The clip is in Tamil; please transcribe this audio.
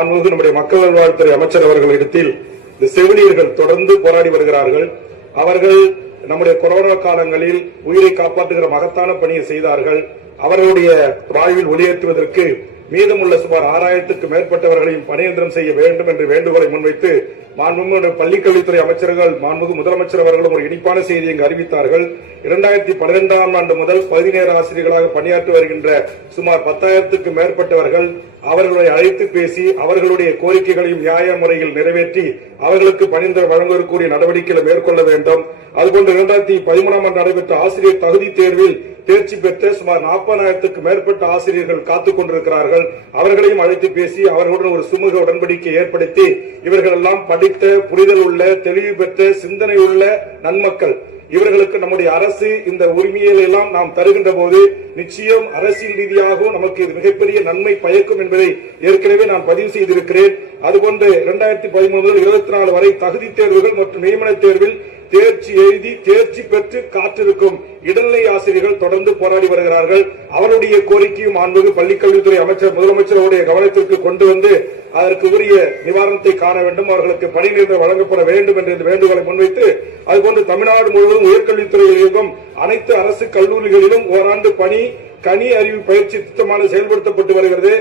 மாண்புமிகு நம்முடைய மக்கள் நல்வாழ்வுத்துறை அமைச்சர் அவர்களிடத்தில் இந்த செவிலியர்கள் தொடர்ந்து போராடி வருகிறார்கள். அவர்கள் நம்முடைய கொரோனா காலங்களில் உயிரை காப்பாற்றுகிற மகத்தான பணியை செய்தார்கள். அவர்களுடைய வாழ்வில் ஒளியேற்றுவதற்கு மீதமுள்ள சுமார் 6000க்கும் மேற்பட்டவர்களையும் பணியந்திரம் செய்ய வேண்டும் என்று வேண்டுகோளை முன்வைத்து மாண்புமிகு பள்ளிக்கல்வித்துறை அமைச்சர்கள் மாண்புமிகு முதலமைச்சர் அவர்களும் ஒரு இனிப்பான செய்தியை இங்கு அறிவித்தார்கள். 2012ஆம் ஆண்டு முதல் 17 ஆசிரியர்களாக பணியாற்றி வருகின்ற சுமார் 10,000க்கும் மேற்பட்டவர்கள் அவர்களை அழைத்து பேசி அவர்களுடைய கோரிக்கைகளையும் நியாய முறையில் நிறைவேற்றி அவர்களுக்கு பணியந்திரம் வழங்குவதற்குரிய நடவடிக்கைகளை மேற்கொள்ள வேண்டும். அதுபோன்று 2013ஆம் ஆண்டு நடைபெற்ற ஆசிரியர் தகுதி தேர்வில் தேர்ச்சி பெற்ற சுமார் 40,000க்கும் மேற்பட்ட ஆசிரியர்கள் காத்துக் கொண்டிருக்கிறார்கள். அவர்களையும் அழைத்து பேசி அவர்களுடன் ஒரு சுமூக உடன்படிக்கை ஏற்படுத்தி இவர்கள் எல்லாம் படித்த புரிதல் உள்ள தெளிவு பெற்ற சிந்தனை உள்ள நன்மக்கள். இவர்களுக்கு நம்முடைய அரசு இந்த உரிமைகளை எல்லாம் நாம் தருகின்ற போது நிச்சயம் அரசியல் ரீதியாகவும் நமக்கு மிகப்பெரிய நன்மை பயக்கும் என்பதை ஏற்கனவே நான் பதிவு செய்திருக்கிறேன். அதுபோன்று 2013 முதல் 24 வரை தகுதி தேர்வுகள் மற்றும் நியமன தேர்வில் தேர்ச்சி எழுதி தேர்ச்சி பெற்று காத்திருக்கும் இடைநிலை ஆசிரியர்கள் தொடர்ந்து போராடி வருகிறார்கள். அவருடைய கோரிக்கையும் மாண்புமிகு பள்ளிக்கல்வித்துறை அமைச்சர் முதலமைச்சருடைய கவனத்திற்கு கொண்டு வந்து அதற்கு உரிய நிவாரணத்தை காண வேண்டும், அவர்களுக்கு பணி நிரந்தரம் வழங்கப்பட வேண்டும் என்ற வேண்டுகோளை முன்வைத்து அதுபோன்று தமிழ்நாடு முழுவதும் உயர்கல்வித்துறையிலும் அனைத்து அரசு கல்லூரிகளிலும் ஓராண்டு பணி கனி அறிவு பயிற்சி திட்டமாக செயல்படுத்தப்பட்டு வருகிறது.